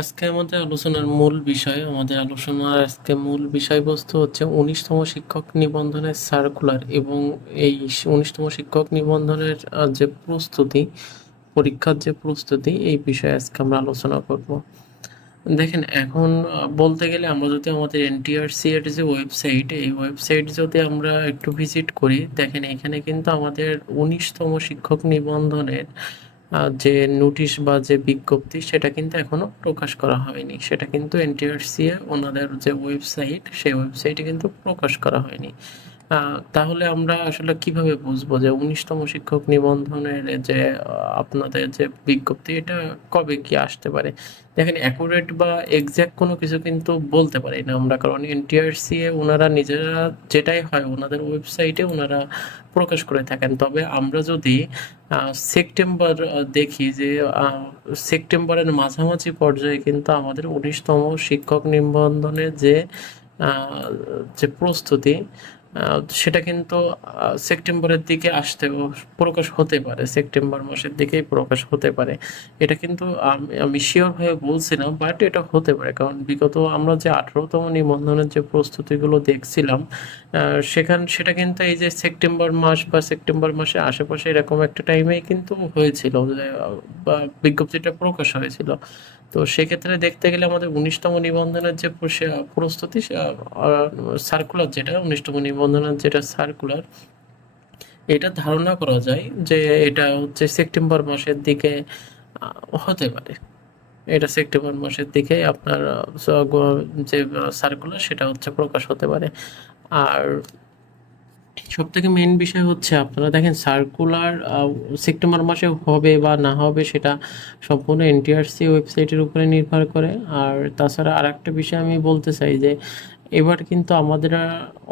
আজকে আমাদের আলোচনার মূল বিষয়, আমাদের আলোচনার আজকে মূল বিষয়বস্তু হচ্ছে ১৯তম শিক্ষক নিবন্ধনের সার্কুলার এবং এই ১৯তম শিক্ষক নিবন্ধনের যে প্রস্তুতি, পরীক্ষার যে প্রস্তুতি, এই বিষয়ে আজকে আমরা আলোচনা করব। দেখেন, এখন বলতে গেলে আমরা যদি আমাদের এনটিআরসি এর যে ওয়েবসাইট, এই ওয়েবসাইট যদি আমরা একটু ভিজিট করি, দেখেন এখানে কিন্তু আমাদের ১৯তম শিক্ষক নিবন্ধনের যে নোটিশ বা যে বিজ্ঞপ্তি, সেটা কিন্তু এখনো প্রকাশ করা হয়নি। সেটা কিন্তু এনটিআরসি ওনাদের যে ওয়েবসাইট, সেই ওয়েবসাইটে কিন্তু প্রকাশ করা হয়নি। তাহলে আমরা আসলে কিভাবে বুঝবো যে ১৯তম শিক্ষক নিবন্ধনের যে আপনাদের যে বিজ্ঞপ্তি, এটা কবে কি আসতে পারে? দেখেন, অ্যাকুরেট বা এক্সাক্ট কোনো কিছু কিন্তু বলতে পারি না আমরা, কারণ এনটিআরসি ওনারা নিজেরা যেটাই হয় ওনাদের ওয়েবসাইটে ওনারা প্রকাশ করে থাকেন। তবে আমরা যদি সেপ্টেম্বর দেখি যে সেপ্টেম্বরের মাঝামাঝি পর্যায়ে কিন্তু আমাদের ১৯তম শিক্ষক নিবন্ধনের যে প্রস্তুতি, সেটা কিন্তু সেপ্টেম্বরের দিকে প্রকাশ হতে পারে, সেপ্টেম্বর মাসের দিকেই প্রকাশ হতে পারে। এটা কিন্তু আমি শিওর হয়ে বলছি না, বাট এটা হতে পারে, কারণ বিগত আমরা যে ১৮তম নিবন্ধনের যে প্রস্তুতিগুলো দেখছিলাম, সেটা কিন্তু এই যে সেপ্টেম্বর মাস বা সেপ্টেম্বর মাসের আশেপাশে এরকম একটা টাইমেই কিন্তু হয়েছিল, যে বা বিজ্ঞপ্তিটা প্রকাশ হয়েছিল। তো সেক্ষেত্রে দেখতে গেলে আমাদের ১৯তম নিবন্ধনের যে প্রস্তুতি, সার্কুলার, যেটা ১৯তম নিবন্ধনের যেটা সার্কুলার, এটা ধারণা করা যায় যে এটা হচ্ছে সেপ্টেম্বর মাসের দিকে হতে পারে। এটা সেপ্টেম্বর মাসের দিকে আপনার যে সার্কুলার, সেটা হচ্ছে প্রকাশ হতে পারে। আর সব থেকে মেন বিষয় হচ্ছে, আপনারা দেখেন সার্কুলার সেপ্টেম্বর মাসে হবে বা না হবে সেটা সম্পূর্ণ এনটিআরসি ওয়েবসাইটের উপরে নির্ভর করে। আর তাছাড়া আর একটা বিষয় আমি বলতে চাই যে এবার কিন্তু আমাদের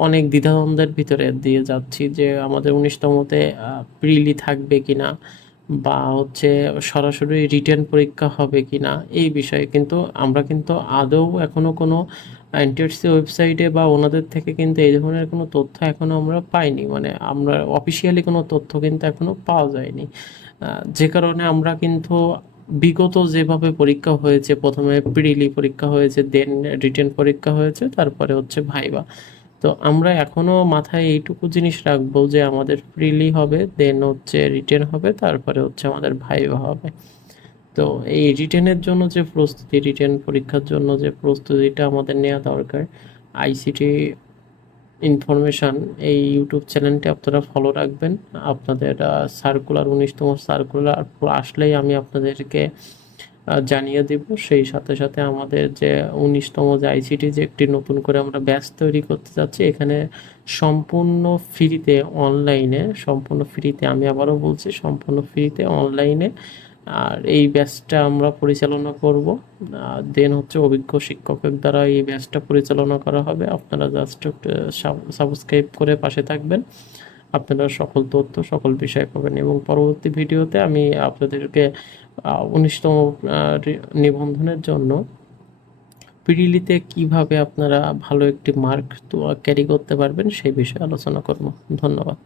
অনেক দ্বিধাদ্বন্দ্বের ভিতরে দিয়ে যাচ্ছি যে আমাদের ১৯তমতে প্রিলি থাকবে কিনা, বা হচ্ছে সরাসরি রিটেন পরীক্ষা হবে কিনা, এই বিষয়ে কিন্তু আমরা কিন্তু আদৌ এখনো কোনো এনটিআরসি ওয়েবসাইটে বা ওনাদের থেকে কিন্তু এই ধরনের কোনো তথ্য এখনো আমরা পাইনি, মানে আমরা অফিসিয়ালি কোনো তথ্য কিন্তু এখনো পাওয়া যায়নি। যে কারণে আমরা কিন্তু বিগত যেভাবে পরীক্ষা হয়েছে, প্রথমে প্রিলি পরীক্ষা হয়েছে, দেন রিটেন পরীক্ষা হয়েছে, তারপরে হচ্ছে ভাইবা। তো আমরা এখনো মাথায় এইটুকু জিনিস রাখবো যে আমাদের প্রিলি হবে, দেন হচ্ছে রিটেন হবে, তারপরে হচ্ছে আমাদের ভাইবা হবে। তো এই রিটেনের জন্য যে প্রস্তুতি, রিটেন পরীক্ষার জন্য যে প্রস্তুতিটা আমাদের নেওয়া দরকার, আইসিটি ইনফরমেশন এই ইউটিউব চ্যানেলটি আপনারা ফলো রাখবেন। আপনাদের সার্কুলার ১৯তম সার্কুলার আসলেই আমি আপনাদেরকে জানিয়ে দিব। সেই সাথে সাথে আমাদের যে ১৯তম যে আইসিটি যে একটি নতুন করে আমরা ব্যাচ তৈরি করতে যাচ্ছি, এখানে সম্পূর্ণ ফ্রিতে অনলাইনে, সম্পূর্ণ ফ্রিতে, আমি আবারও বলছি সম্পূর্ণ ফ্রিতে অনলাইনে, আর এই ব্যাচটা আমরা পরিচালনা করব। দেন হচ্ছে অভিজ্ঞ শিক্ষকের দ্বারা এই ব্যাচটা পরিচালনা করা হবে। আপনারা জাস্ট সাবস্ক্রাইব করে পাশে থাকবেন, আপনারা সকল তথ্য সকল বিষয় পাবেন। এবং পরবর্তী ভিডিওতে আমি আপনাদেরকে ১৯তম নিবন্ধনের জন্য প্রিলিতে কিভাবে আপনারা ভালো একটি মার্ক ক্যারি করতে পারবেন সেই বিষয়ে আলোচনা করব। ধন্যবাদ।